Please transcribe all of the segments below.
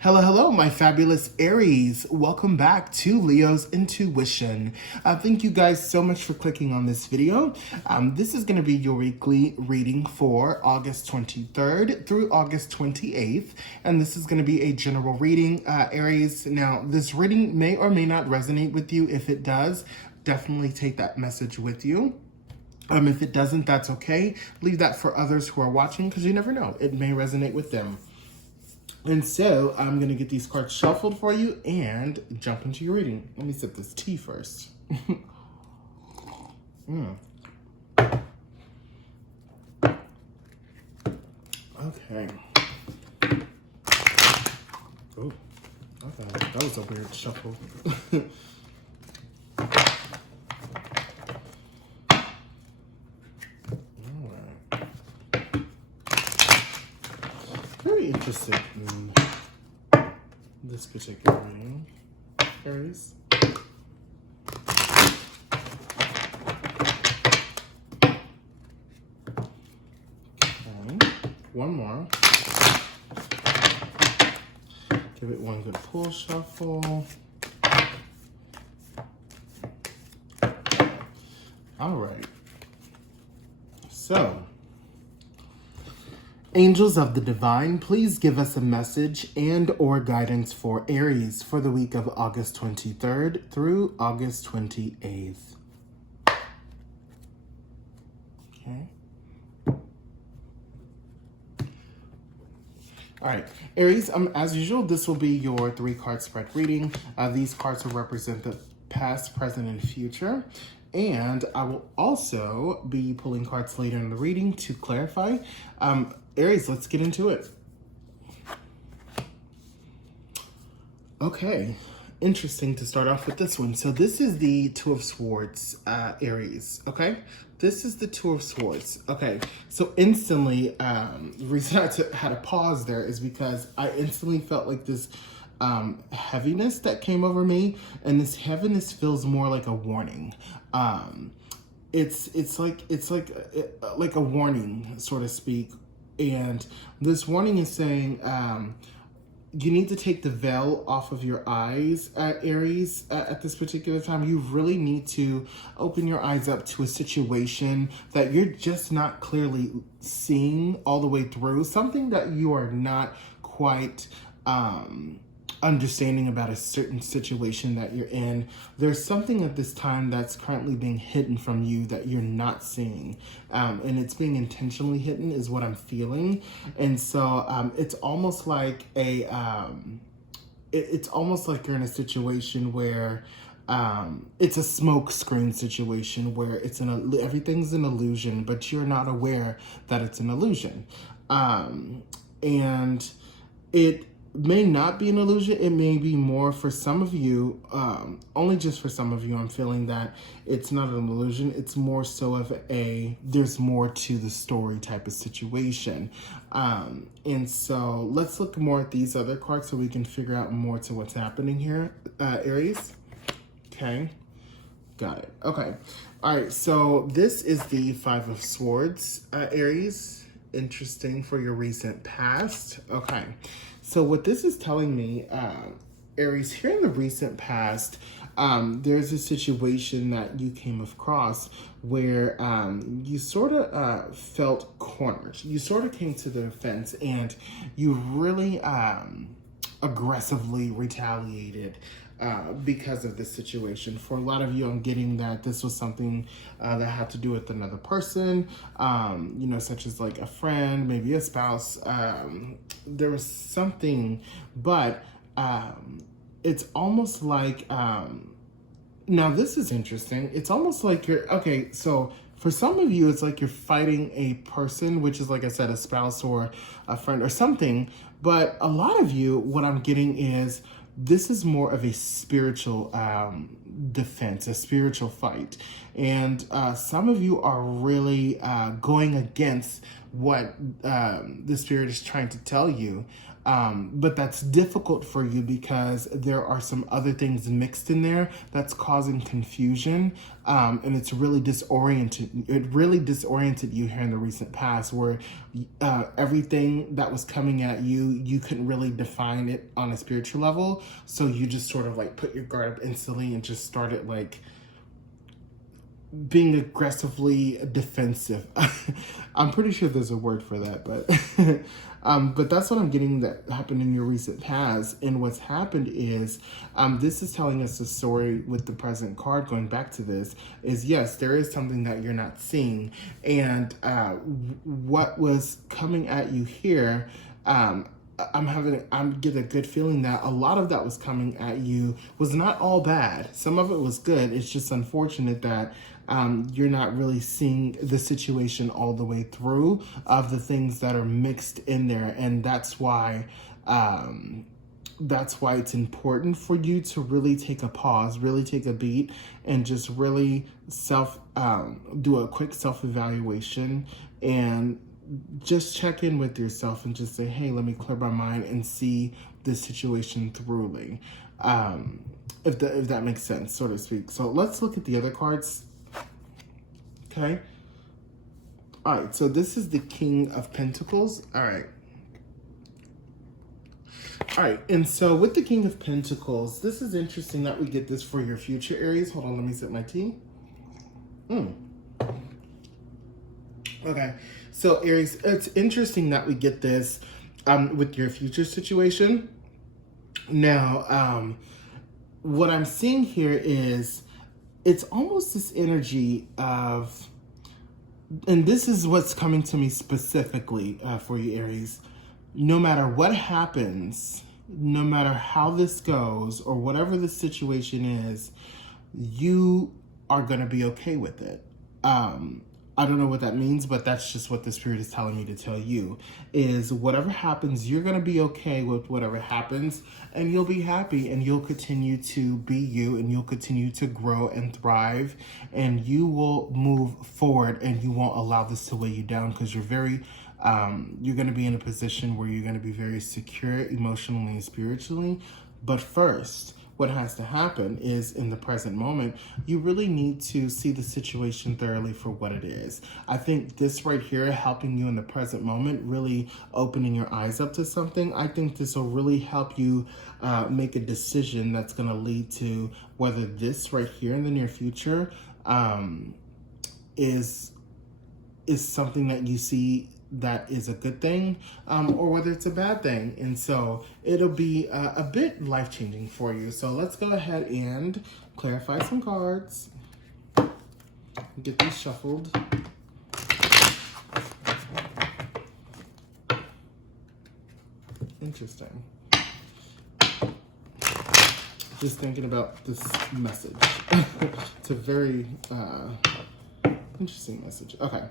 Hello, hello, my fabulous Aries. Welcome back to Leo's Intuition. Thank you guys so much for clicking on this video. This is going to be your weekly reading for August 23rd through August 28th. And this is going to be a general reading, Aries. Now, this reading may or may not resonate with you. If it does, definitely take that message with you. If it doesn't, that's okay. Leave that for others who are watching because you never know. It may resonate with them. And so I'm going to get these cards shuffled for you and jump into your reading. Let me sip this tea first. Okay. Oh, okay. That was a weird shuffle. Very interested in this particular reading, Aries. Okay, one more. Give it one good pull shuffle. All right. So, angels of the divine, please give us a message and or guidance for Aries for the week of August 23rd through August 28th. Okay. All right, Aries, as usual, this will be your 3-card spread reading. These cards will represent the past, present, and future. And I will also be pulling cards later in the reading to clarify. Aries, let's get into it. Okay, interesting to start off with this one. So this is the Two of Swords, Aries, okay? This is the Two of Swords. Okay, so instantly, the reason I had a pause there is because I instantly felt like this heaviness that came over me, and this heaviness feels more like a warning. It's like a warning, so to speak. And this warning is saying, you need to take the veil off of your eyes, Aries, at this particular time. You really need to open your eyes up to a situation that you're just not clearly seeing all the way through. Something that you are not quite understanding about a certain situation that you're in. There's something at this time that's currently being hidden from you that you're not seeing, and it's being intentionally hidden is what I'm feeling. And so it's almost like it's almost like you're in a situation where it's a smoke screen situation where it's everything's an illusion, but you're not aware that it's an illusion. And it may not be an illusion. It may be more for some of you, only just for some of you, I'm feeling that it's not an illusion. It's more so of there's more to the story type of situation. And so let's look more at these other cards so we can figure out more to what's happening here, Aries. Okay, got it. Okay, all right, so this is the Five of Swords, Aries. Interesting for your recent past. Okay, so what this is telling me, Aries, here in the recent past, there's a situation that you came across where you sort of felt cornered. You sort of came to the defense and you really aggressively retaliated because of this situation. For a lot of you, I'm getting that this was something that had to do with another person, you know, such as like a friend, maybe a spouse. There was something, but it's almost like, now this is interesting. It's almost like okay, so for some of you, it's like you're fighting a person, which is, like I said, a spouse or a friend or something. But a lot of you, what I'm getting is, this is more of a spiritual defense, a spiritual fight. And some of you are really going against what the Spirit is trying to tell you. But that's difficult for you because there are some other things mixed in there that's causing confusion. And it's really disoriented. It really disoriented you here in the recent past, where everything that was coming at you, you couldn't really define it on a spiritual level. So you just sort of like put your guard up instantly and just started like being aggressively defensive. I'm pretty sure there's a word for that, but that's what I'm getting that happened in your recent past. And what's happened is, this is telling us the story with the present card. Going back to this, is yes, there is something that you're not seeing, and what was coming at you here. I'm getting a good feeling that a lot of that was coming at you was not all bad. Some of it was good. It's just unfortunate that you're not really seeing the situation all the way through of the things that are mixed in there. And that's why it's important for you to really take a pause, really take a beat, and just really do a quick self-evaluation and just check in with yourself and just say, hey, let me clear my mind and see this situation thoroughly. If that makes sense, so to speak. So let's look at the other cards. Okay. All right. So this is the King of Pentacles. All right. All right. And so with the King of Pentacles, this is interesting that we get this for your future, Aries. Hold on. Let me sip my tea. Okay. So Aries, it's interesting that we get this with your future situation. Now, what I'm seeing here is it's almost this energy of, and this is what's coming to me specifically for you, Aries. No matter what happens, no matter how this goes, or whatever the situation is, you are going to be okay with it. I don't know what that means, but that's just what the Spirit is telling me to tell you, is whatever happens, you're going to be okay with whatever happens, and you'll be happy, and you'll continue to be you, and you'll continue to grow and thrive, and you will move forward, and you won't allow this to weigh you down, because you're very, you're going to be in a position where you're going to be very secure emotionally and spiritually. But first, what has to happen is, in the present moment, you really need to see the situation thoroughly for what it is. I think this right here, helping you in the present moment, really opening your eyes up to something, I think this will really help you make a decision that's going to lead to whether this right here in the near future is something that you see that is a good thing, or whether it's a bad thing. And so it'll be a bit life-changing for you. So let's go ahead and clarify some cards. Get these shuffled. Interesting. Just thinking about this message. It's a very interesting message. Okay.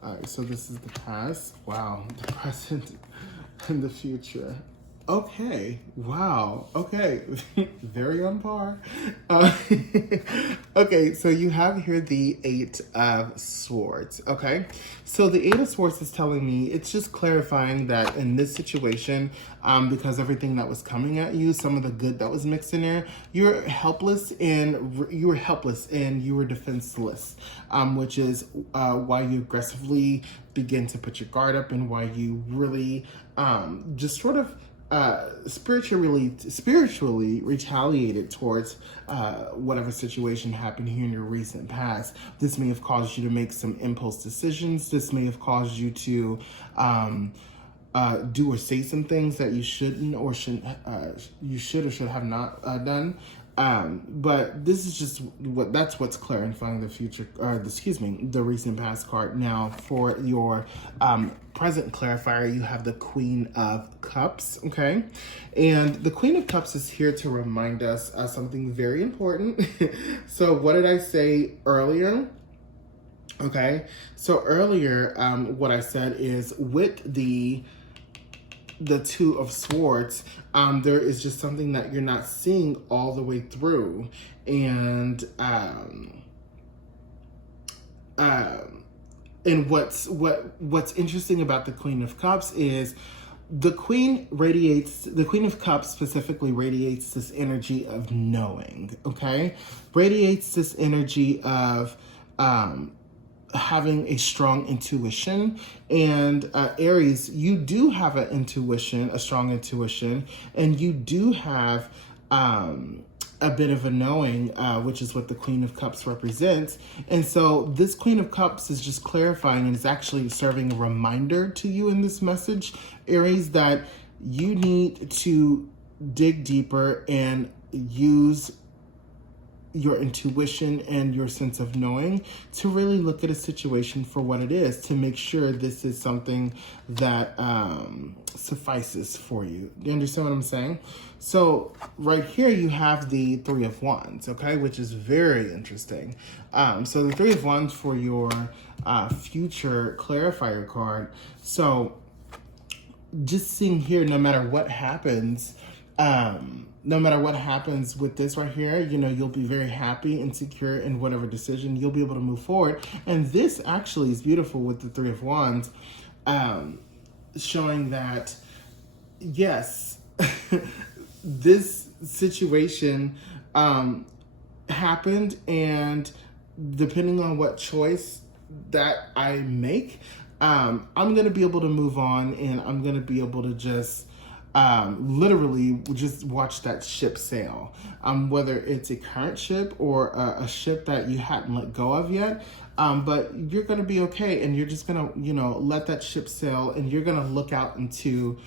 All right, so this is the past. Wow, the present and the future. Okay, wow, okay, very on par. Okay, so you have here the Eight of Swords, okay? So the Eight of Swords is telling me, it's just clarifying that in this situation, because everything that was coming at you, some of the good that was mixed in there, you're helpless and you were defenseless, which is why you aggressively begin to put your guard up, and why you really just sort of spiritually retaliated towards whatever situation happened here in your recent past. This may have caused you to make some impulse decisions. This may have caused you to do or say some things that you shouldn't or should have not done. But this is just what's clarifying the future, the recent past card. Now for your present clarifier, you have the Queen of Cups, okay? And the Queen of Cups is here to remind us of something very important. So what did I say earlier? Okay, so earlier, what I said is with the Two of Swords, there is just something that you're not seeing all the way through. And what's interesting about the Queen of Cups is the Queen of Cups specifically radiates this energy of knowing, okay? Radiates this energy of having a strong intuition. And Aries, you do have an intuition, a strong intuition, and you do have a bit of a knowing, which is what the Queen of Cups represents. And so this Queen of Cups is just clarifying and is actually serving a reminder to you in this message, Aries, that you need to dig deeper and use your intuition and your sense of knowing to really look at a situation for what it is, to make sure this is something that suffices for you. Do you understand what I'm saying? So right here you have the Three of Wands, okay, which is very interesting. So the Three of Wands for your future clarifier card. So just seeing here, no matter what happens, with this right here, you know, you'll be very happy and secure in whatever decision. You'll be able to move forward. And this actually is beautiful with the Three of Wands, showing that, yes, this situation happened, and depending on what choice that I make, I'm going to be able to move on, and I'm going to be able to just literally just watch that ship sail, whether it's a current ship or a ship that you hadn't let go of yet. But you're going to be okay, and you're just going to, you know, let that ship sail, and you're going to look out into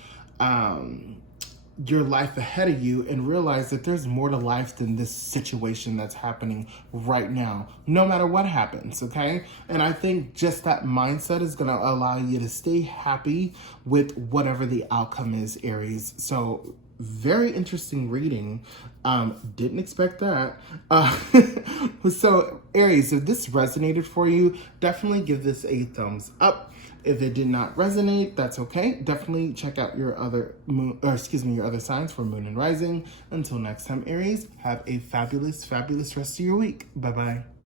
your life ahead of you and realize that there's more to life than this situation that's happening right now, no matter what happens, okay? And I think just that mindset is going to allow you to stay happy with whatever the outcome is, Aries. So very interesting reading. Didn't expect that. So Aries, if this resonated for you, definitely give this a thumbs up. If it did not resonate, that's okay. Definitely check out your other your other signs for Moon and Rising. Until next time, Aries, have a fabulous, fabulous rest of your week. Bye-bye.